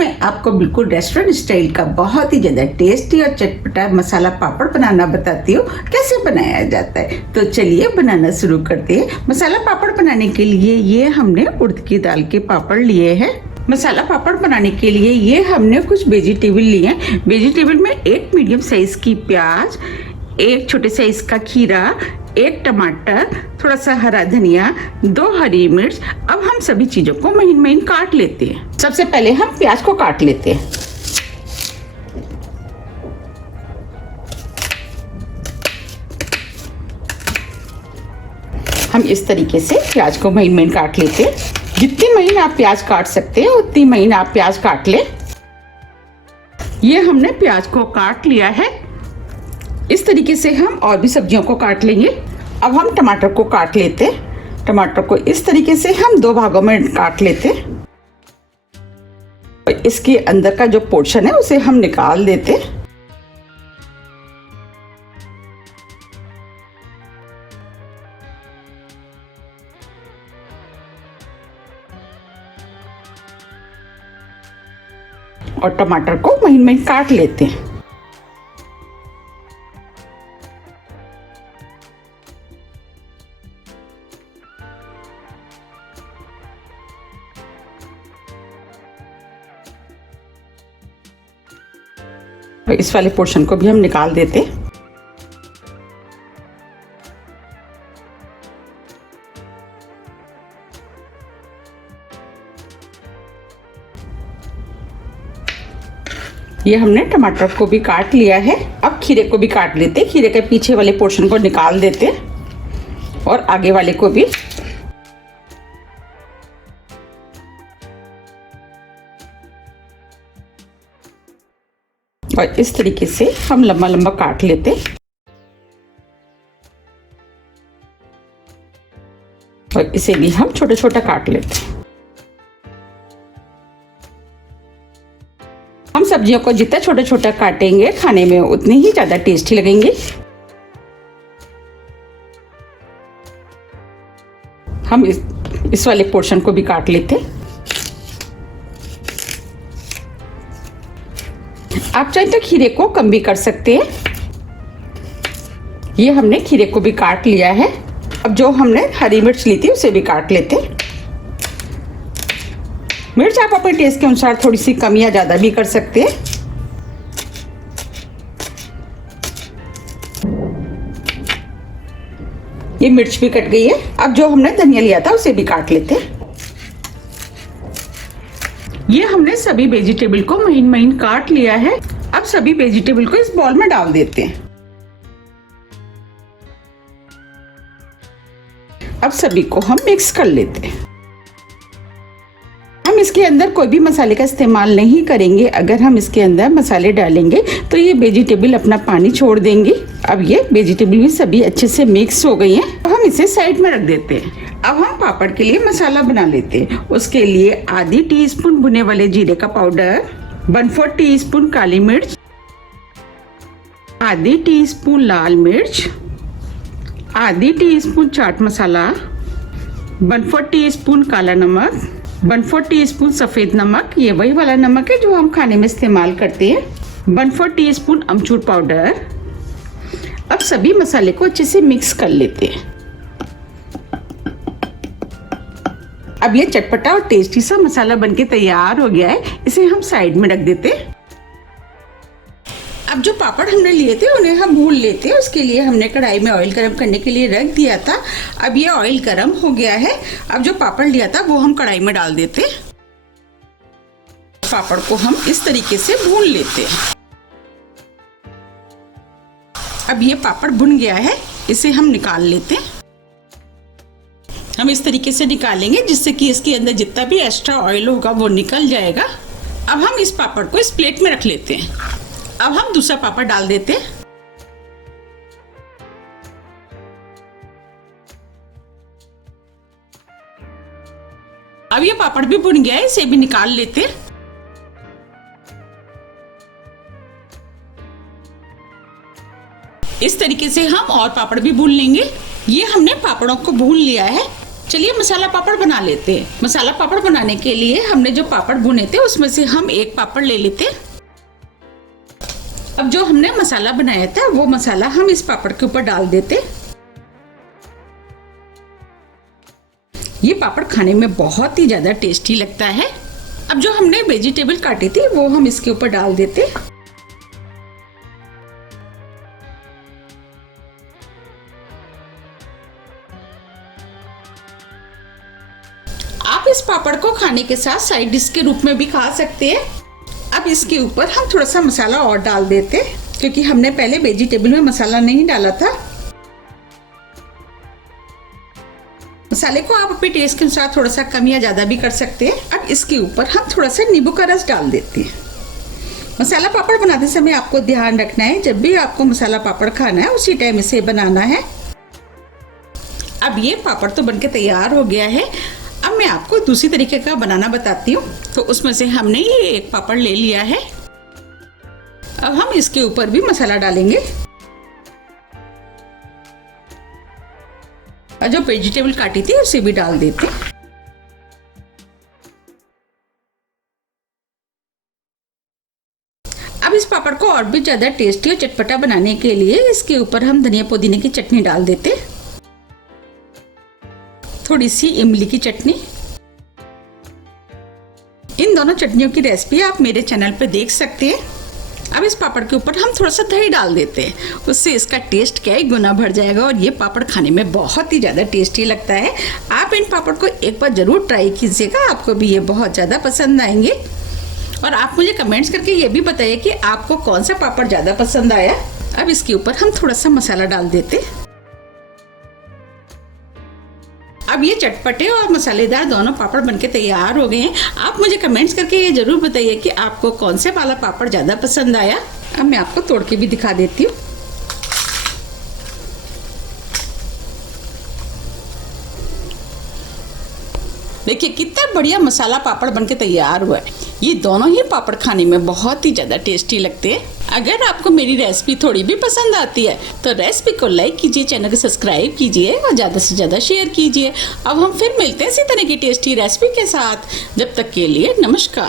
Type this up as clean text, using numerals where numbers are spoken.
मैं आपको बिल्कुल रेस्टोरेंट स्टाइल का बहुत ही ज़्यादा टेस्टी और चटपटा मसाला पापड़ बनाना बताती हूँ कैसे बनाया जाता है। तो चलिए बनाना शुरू करते हैं। मसाला पापड़ बनाने के लिए ये हमने उड़द की दाल के पापड़ लिए हैं। मसाला पापड़ बनाने के लिए ये हमने कुछ वेजिटेबल लिए हैं। वेजिटेबल में एक मीडियम साइज की प्याज, एक छोटे साइज का खीरा, एक टमाटर, थोड़ा सा हरा धनिया, 2 हरी मिर्च। अब हम सभी चीजों को महीन महीन काट लेते हैं। सबसे पहले हम प्याज को काट लेते हैं। हम इस तरीके से प्याज को महीन महीन काट लेते हैं। जितनी महीन आप प्याज काट सकते हैं उतनी महीन आप प्याज काट लें। ये हमने प्याज को काट लिया है। इस तरीके से हम और भी सब्जियों को काट लेंगे। अब हम टमाटर को काट लेते हैं। टमाटर को इस तरीके से हम 2 भागों में काट लेते हैं। इसके अंदर का जो पोर्शन है उसे हम निकाल देते हैं। और टमाटर को महीन महीन काट लेते हैं। इस वाले पोर्शन को भी हम निकाल देते हैं। ये हमने टमाटर को भी काट लिया है। अब खीरे को भी काट लेते हैं। खीरे के पीछे वाले पोर्शन को निकाल देते हैं और आगे वाले को भी। और इस तरीके से हम लंबा लंबा काट लेते हैं। और इसे भी हम छोटा छोटा काट लेते हैं। हम सब्जियों को जितना छोटा छोटा काटेंगे खाने में उतनी ही ज्यादा टेस्टी लगेंगे। हम इस वाले पोर्शन को भी काट लेते हैं। आप चाहे तो खीरे को कम भी कर सकते हैं। ये हमने खीरे को भी काट लिया है। अब जो हमने हरी मिर्च ली थी उसे भी काट लेते हैं। मिर्च आप अपने टेस्ट के अनुसार थोड़ी सी कम या ज्यादा भी कर सकते हैं। ये मिर्च भी कट गई है। अब जो हमने धनिया लिया था उसे भी काट लेते हैं। ये हमने सभी वेजिटेबल को महीन महीन काट लिया है। अब सभी वेजिटेबल को इस बॉल में डाल देते हैं। अब सभी को हम मिक्स कर लेते हैं। हम इसके अंदर कोई भी मसाले का इस्तेमाल नहीं करेंगे। अगर हम इसके अंदर मसाले डालेंगे तो ये वेजिटेबल अपना पानी छोड़ देंगी। अब ये वेजिटेबल भी सभी अच्छे से मिक्स हो गई हैं। अब हम इसे साइड में रख देते हैं। अब हम पापड़ के लिए मसाला बना लेते हैं। उसके लिए आधी टीस्पून भुने वाले जीरे का पाउडर, 1/4 टीस्पून काली मिर्च, आधी टीस्पून लाल मिर्च, आधी टीस्पून चाट मसाला, 1/4 टीस्पून काला नमक, 1/4 टीस्पून सफेद नमक, ये वही वाला नमक है जो हम खाने में इस्तेमाल करते हैं, 1/4 टीस्पून अमचूर पाउडर। अब सभी मसाले को अच्छे से मिक्स कर लेते हैं। अब ये चटपटा और टेस्टी सा मसाला बनके तैयार हो गया है। इसे हम साइड में रख देते हैं। अब जो पापड़ हमने लिए थे उन्हें हम भून लेते हैं। उसके लिए हमने कढ़ाई में ऑयल गरम करने के लिए रख दिया था। अब ये ऑयल गरम हो गया है। अब जो पापड़ लिया था वो हम कढ़ाई में डाल देते हैं। पापड़ को हम इस तरीके से भून लेते हैं। अब ये पापड़ भुन गया है। इसे हम निकाल लेते हैं। हम इस तरीके से निकालेंगे जिससे कि इसके अंदर जितना भी एक्स्ट्रा ऑयल होगा वो निकल जाएगा। अब हम इस पापड़ को इस प्लेट में रख लेते हैं। अब हम दूसरा पापड़ डाल देते हैं। अब ये पापड़ भी भुन गया है। इसे भी निकाल लेते हैं। इस तरीके से हम और पापड़ भी भून लेंगे। ये हमने पापड़ों को भून लिया है। चलिए मसाला पापड़ बना लेते हैं। मसाला पापड़ बनाने के लिए हमने जो पापड़ भुने थे उसमें से हम एक पापड़ ले लेते। अब जो हमने मसाला बनाया था वो मसाला हम इस पापड़ के ऊपर डाल देते। ये पापड़ खाने में बहुत ही ज्यादा टेस्टी लगता है। अब जो हमने वेजिटेबल काटी थी वो हम इसके ऊपर डाल देते। आप इस पापड़ को खाने के साथ साइड डिश के रूप में भी खा सकते हैं। अब इसके ऊपर हम थोड़ा सा मसाला और डाल देते क्योंकि हमने पहले वेजिटेबल में मसाला नहीं डाला था। मसाले को आप अपने टेस्ट के अनुसार थोड़ा सा कम या ज्यादा भी कर सकते हैं। अब इसके ऊपर हम थोड़ा सा नींबू का रस डाल देते हैं। मसाला पापड़ बनाते समय आपको ध्यान रखना है, जब भी आपको मसाला पापड़ खाना है उसी टाइम इसे बनाना है। अब ये पापड़ तो बनके तैयार हो गया है। अब मैं आपको दूसरी तरीके का बनाना बताती हूँ। तो उसमें से हमने ये एक पापड़ ले लिया है। अब हम इसके ऊपर भी मसाला डालेंगे और जो वेजिटेबल काटी थी उसे भी डाल देते। अब इस पापड़ को और भी ज्यादा टेस्टी और चटपटा बनाने के लिए इसके ऊपर हम धनिया पुदीने की चटनी डाल देते, थोड़ी सी इमली की चटनी। इन दोनों चटनियों की रेसिपी आप मेरे चैनल पे देख सकते हैं। अब इस पापड़ के ऊपर हम थोड़ा सा दही डाल देते हैं, उससे इसका टेस्ट क्या है गुना बढ़ जाएगा और ये पापड़ खाने में बहुत ही ज़्यादा टेस्टी लगता है। आप इन पापड़ को एक बार ज़रूर ट्राई कीजिएगा, आपको भी ये बहुत ज़्यादा पसंद आएंगे। और आप मुझे कमेंट्स करके ये भी बताइए कि आपको कौन सा पापड़ ज़्यादा पसंद आया। अब इसके ऊपर हम थोड़ा सा मसाला डाल देते। अब ये चटपटे और मसालेदार दोनों पापड़ बनके तैयार हो गए हैं। आप मुझे कमेंट्स करके ये जरूर बताइए कि आपको कौन से वाला पापड़ ज़्यादा पसंद आया। अब मैं आपको तोड़ के भी दिखा देती हूँ। देखिए कितना बढ़िया मसाला पापड़ बनके तैयार हुआ है। ये दोनों ही पापड़ खाने में बहुत ही ज़्यादा टेस्टी लगते हैं। अगर आपको मेरी रेसिपी थोड़ी भी पसंद आती है तो रेसिपी को लाइक कीजिए, चैनल को सब्सक्राइब कीजिए और ज़्यादा से ज़्यादा शेयर कीजिए। अब हम फिर मिलते हैं इसी तरह की टेस्टी रेसिपी के साथ। जब तक के लिए नमस्कार।